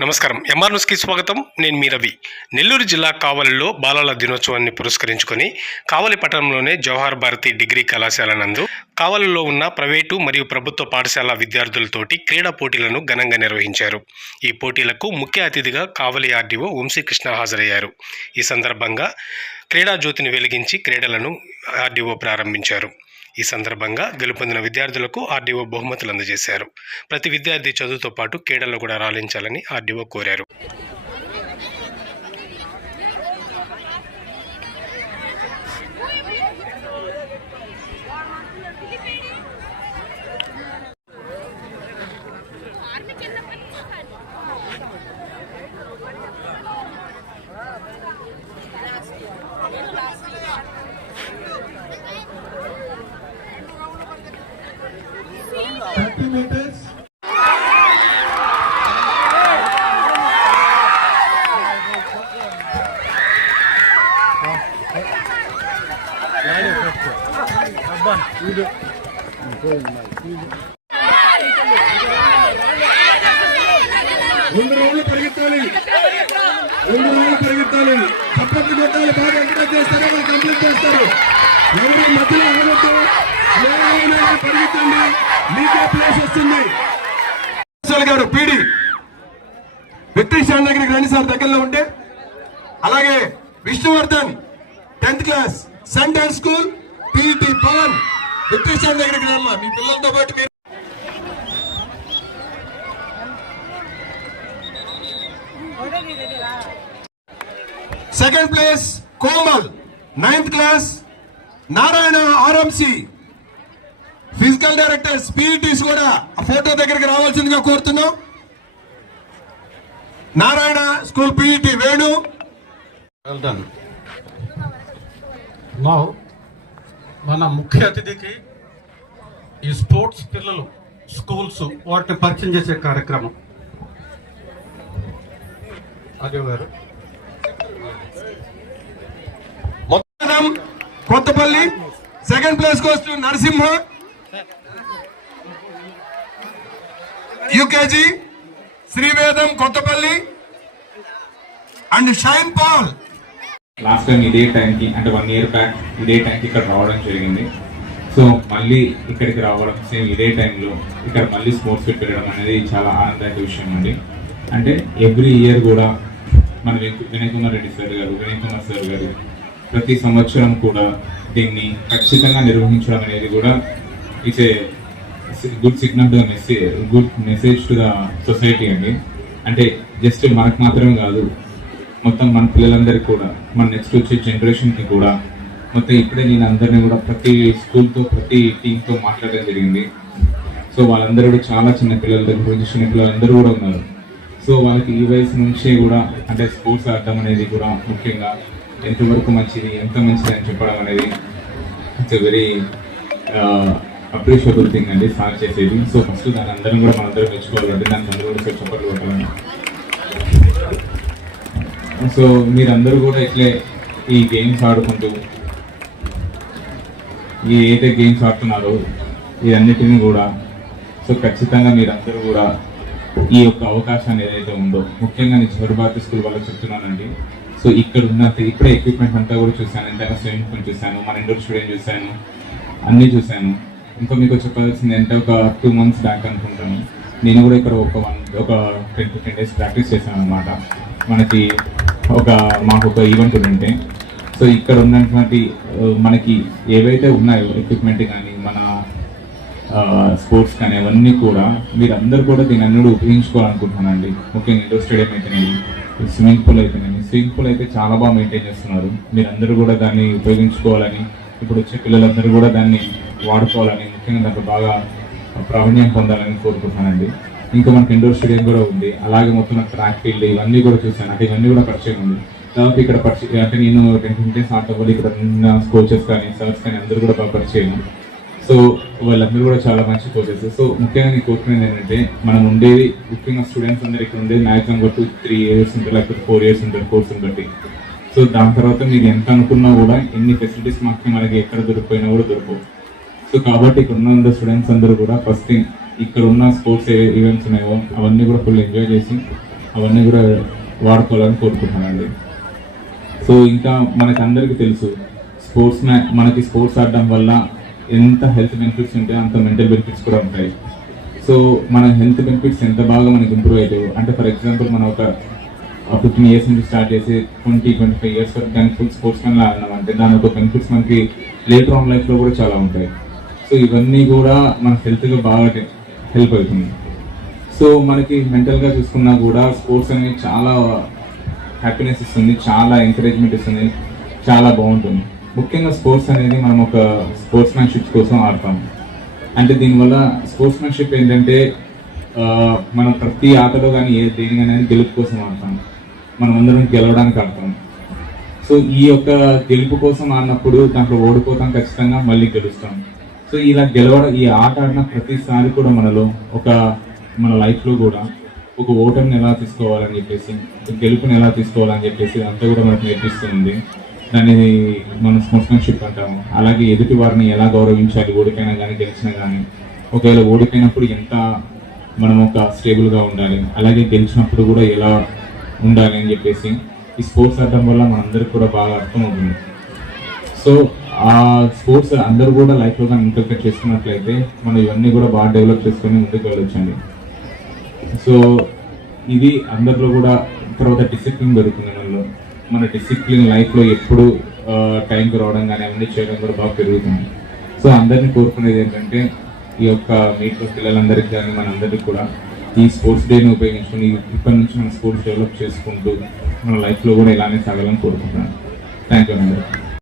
నమస్కారం. ఎంఆర్ న్యూస్కి స్వాగతం. నేను మీ రవి. నెల్లూరు జిల్లా కావలిలో బాలల దినోత్సవాన్ని పురస్కరించుకొని కావలి పట్టణంలోనే జవహర్ భారతి డిగ్రీ కళాశాల నందు కావలిలో ఉన్న ప్రైవేటు మరియు ప్రభుత్వ పాఠశాల విద్యార్థులతోటి క్రీడా పోటీలను ఘనంగా నిర్వహించారు. ఈ పోటీలకు ముఖ్య అతిథిగా కావలి ఆర్డీఓ వంశీకృష్ణ హాజరయ్యారు. ఈ సందర్భంగా క్రీడా జ్యోతిని వెలిగించి క్రీడలను ఆర్డీఓ ప్రారంభించారు. ఈ సందర్భంగా గెలుపొందిన విద్యార్థులకు ఆర్డీఓ బహుమతులు అందజేశారు. ప్రతి విద్యార్థి చదువుతో పాటు క్రీడల్లో కూడా రాణించాలని ఆర్డీఓ కోరారు. రెండు రోజులు పరిగెత్తాలి. రెండు రోజులు పరిగెత్తాలి. చప్పట్లు కొట్టాలి. బాగా ఎంకరేజ్ చేస్తారో. వాళ్ళు కంప్లీట్ చేస్తారు. ఎవరి మధ్యలో ఆగొద్దు. పరిగెత్తండి. మీకే ప్లేస్ వస్తుంది. గారు పీడి. విక్టేష్ దగ్గరికి రండి సార్. దగ్గరలో ఉంటే. అలాగే Vishnuvardhan tenth class centre school PET Pavan. Viktesh దగ్గరికి రమ్మా. మీ పిల్లలతో పాటు మీరు second place Komal ninth class Narayana RMC physical directors PETs కూడా ఆ ఫోటో దగ్గరికి రావాల్సిందిగా కోరుతున్నాం. Narayana school PET Venu well done now మన ముఖ్య అతిథికి ఈ స్పోర్ట్స్ పిల్లలు స్కూల్స్ వాటిని పరిచయం చేసే కార్యక్రమం. అదే గారు. మొత్తం Kothapalli second place coast Narasimha UKG Srivedam Kothapalli and Shine Paul last time ఇదే టైంకి అంటే వన్ ఇయర్ బ్యాక్ ఇదే టైంకి ఇక్కడ రావడం జరిగింది. సో మళ్ళీ ఇక్కడికి రావడం సేమ్ ఇదే టైంలో ఇక్కడ మళ్ళీ స్పోర్ట్స్ ఫిట్ పెట్టడం అనేది చాలా ఆనందదాయక విషయం అండి. అంటే ఎవ్రీ ఇయర్ కూడా మన వినయ్ కుమార్ రెడ్డి సార్ గారు వినయ్ కుమార్ సార్ గారు ప్రతి సంవత్సరం కూడా దీన్ని ఖచ్చితంగా నిర్వహించడం అనేది కూడా it's a good signal to the message good message to the society అండి. అంటే జస్ట్ మనకు మాత్రమే కాదు మొత్తం మన పిల్లలందరికీ కూడా మన నెక్స్ట్ వచ్చే జనరేషన్కి కూడా మొత్తం ఇప్పుడే నేను అందరినీ కూడా ప్రతి స్కూల్తో ప్రతి టీంతో మాట్లాడడం జరిగింది. సో వాళ్ళందరూ కూడా చాలా చిన్న పిల్లల దగ్గర నుంచి చిన్న పిల్లలందరూ కూడా ఉన్నారు. సో వాళ్ళకి ఈ వయసు నుంచే కూడా అంటే స్పోర్ట్స్ ఆడడం అనేది కూడా ముఖ్యంగా ఎంతవరకు మంచిది ఎంత మంచిది అని చెప్పడం అనేది ఇట్స్ వెరీ అప్రిషియబుల్ థింగ్ అండి స్టార్ట్ చేసేది. సో ఫస్ట్ దాని అందరం కూడా మనందరం మెచ్చుకోవాలంటే దానికి అందరూ కూడా చెప్పట్లు కొట్టాలని సో మీరందరూ కూడా ఇట్లే ఈ గేమ్స్ ఆడుకుంటూ ఈ ఏదైతే గేమ్స్ ఆడుతున్నారో ఇదన్నిటిని కూడా సో ఖచ్చితంగా మీరందరూ కూడా ఈ యొక్క అవకాశాన్ని ఏదైతే ఉందో ముఖ్యంగా నేను జవహర్ స్కూల్ వాళ్ళకి చెప్తున్నానండి. సో ఇక్కడ ఉన్న ఇప్పుడే ఎక్విప్మెంట్ అంతా కూడా చూశాను ఎంతైనా స్విమ్మింగ్ పూల్ చూశాను మన ఇండోర్ స్టూడియం చూశాను అన్నీ చూశాను. ఇంకా మీకు చెప్పాల్సింది అంటే ఒక టూ మంత్స్ బ్యాక్ అనుకుంటాను. నేను కూడా ఇక్కడ ఒక వన్ ఒక టెన్ ఫిఫ్టీన్ డేస్ ప్రాక్టీస్ చేశాను అనమాట మనకి ఒక మాకు ఒక ఈవెంట్ ఉంటే సో ఇక్కడ ఉన్నటువంటి మనకి ఏవైతే ఉన్నాయో ఎక్విప్మెంట్ కానీ మన స్పోర్ట్స్ కానీ అవన్నీ కూడా మీరందరూ కూడా దీని అన్నీ ఉపయోగించుకోవాలనుకుంటున్నానండి. ముఖ్యంగా ఇండోర్ స్టేడియం అయితేనేమి స్విమ్మింగ్ పూల్ అయితేనేమి స్విమ్మింగ్ పూల్ అయితే చాలా బాగా మెయింటైన్ చేస్తున్నారు. మీరందరూ కూడా దాన్ని ఉపయోగించుకోవాలని ఇప్పుడు వచ్చే పిల్లలందరూ కూడా దాన్ని వాడుకోవాలని ముఖ్యంగా దాంట్లో బాగా ప్రావీణ్యం పొందాలని కోరుకుంటున్నానండి. ఇంకా మనకి ఇండోర్ స్టేడియం కూడా ఉంది. అలాగే మొత్తం ట్రాక్ ఫీల్డ్ ఇవన్నీ కూడా చూశాను. అంటే ఇవన్నీ కూడా పరిచయం ఉంది. తర్వాత ఇక్కడ పరిచయం అంటే నేను ఏంటంటే ఫిఫ్టీన్ అవ్వాలి. ఇక్కడ ఉన్న కోచెస్ కానీ సార్స్ కానీ అందరూ కూడా బాగా పరిచయం. సో వాళ్ళందరూ కూడా చాలా మంచి కోచెస్ సో ముఖ్యంగా నేను కోరుకునేది ఏంటంటే మనం ఉండేది ముఖ్యంగా స్టూడెంట్స్ అందరు ఇక్కడ ఉండేది మ్యాక్సిమం ఒక త్రీ ఇయర్స్ ఉంటారు లేకపోతే ఫోర్ ఇయర్స్ ఉంటారు కోర్సుని బట్టి సో దాని తర్వాత మీరు ఎంత అనుకున్నా కూడా ఎన్ని ఫెసిలిటీస్ మాకు మనకి ఎక్కడ దొరికిపోయినా కూడా దొరకవు. సో కాబట్టి ఇక్కడ ఉన్న స్టూడెంట్స్ అందరూ కూడా ఫస్ట్ థింగ్ ఇక్కడ ఉన్న స్పోర్ట్స్ ఈవెంట్స్ ఉన్నాయో అవన్నీ కూడా ఫుల్ ఎంజాయ్ చేసి అవన్నీ కూడా వాడుకోవాలని కోరుకుంటున్నానండి. సో ఇంకా మనకు అందరికీ తెలుసు స్పోర్ట్స్ మ్యా మనకి స్పోర్ట్స్ ఆడడం వల్ల ఎంత హెల్త్ బెనిఫిట్స్ ఉంటాయో అంత మెంటల్ బెనిఫిట్స్ కూడా ఉంటాయి. సో మన హెల్త్ బెనిఫిట్స్ ఎంత బాగా మనకి ఇంప్రూవ్ అవుతాయి అంటే ఫర్ ఎగ్జాంపుల్ మనం ఒక ఫిఫ్టీన్ ఇయర్స్ నుంచి స్టార్ట్ చేసి ట్వంటీ ట్వంటీ ఫైవ్ ఇయర్స్ వరకు దాని ఫుల్ స్పోర్ట్స్ మ్యాన్ ఆడినాం అంటే దాని ఒక బెనిఫిట్స్ మనకి లేటర్ ఆన్ లైఫ్లో కూడా చాలా ఉంటాయి. సో ఇవన్నీ కూడా మన హెల్త్గా బాగా హెల్ప్ అవుతుంది. సో మనకి మెంటల్గా చూసుకున్నా కూడా స్పోర్ట్స్ అనేది చాలా హ్యాపీనెస్ ఇస్తుంది చాలా ఎంకరేజ్మెంట్ ఇస్తుంది చాలా బాగుంటుంది. ముఖ్యంగా స్పోర్ట్స్ అనేది మనం ఒక స్పోర్ట్స్ మ్యాన్షిప్ కోసం ఆడతాం అంటే దీనివల్ల స్పోర్ట్స్ మ్యాన్షిప్ ఏంటంటే మనం ప్రతి ఆటలో కానీ ఏ దేనికైనా గెలుపు కోసం ఆడతాం మనం అందరం గెలవడానికి ఆడతాం సో ఈ యొక్క గెలుపు కోసం ఆడినప్పుడు దాంట్లో ఓడిపోతాం ఖచ్చితంగా మళ్ళీ గెలుస్తాం. సో ఇలా గెలవడం ఈ ఆట ఆడిన ప్రతిసారి కూడా మనలో ఒక మన లైఫ్లో కూడా ఒక ఓటర్ని ఎలా తీసుకోవాలని చెప్పేసి గెలుపుని ఎలా తీసుకోవాలని చెప్పేసి అంతా కూడా మనకు నేర్పిస్తుంది. దాన్ని మనం స్పోర్ట్స్మెన్షిప్ అంటాము. అలాగే ఎదుటి వారిని ఎలా గౌరవించాలి ఓడిపోయినా కానీ గెలిచినా కానీ ఒకవేళ ఓడిపోయినప్పుడు ఎంత మనం ఒక స్టేబుల్గా ఉండాలి అలాగే గెలిచినప్పుడు కూడా ఎలా ఉండాలి అని చెప్పేసి ఈ స్పోర్ట్స్ ఆడటం వల్ల మనందరికి కూడా బాగా అర్థమవుతుంది. సో ఆ స్పోర్ట్స్ అందరూ కూడా లైఫ్లో కానీ ఇంకల్కేట్ చేసుకున్నట్లయితే మనం ఇవన్నీ కూడా బాగా డెవలప్ చేసుకొని ముందుకు వెళ్ళొచ్చండి. సో ఇది అందరిలో కూడా తర్వాత డిసిప్లిన్ పెరుగుతుంది మనలో మన డిసిప్లిన్ లైఫ్లో ఎప్పుడు టైంకి రావడం కానీ అవన్నీ చేయడం కూడా బాగా పెరుగుతుంది. సో అందరినీ కోరుకునేది ఏంటంటే ఈ యొక్క మీట్లో పిల్లలందరికీ కానీ మనందరికీ కూడా ఈ స్పోర్ట్స్ డేని ఉపయోగించుకొని ఇప్పటి నుంచి మనం స్పోర్ట్స్ డెవలప్ చేసుకుంటూ మన లైఫ్లో కూడా ఇలానే సాగాలని కోరుకుంటున్నాను. థ్యాంక్ యూ అందరికీ.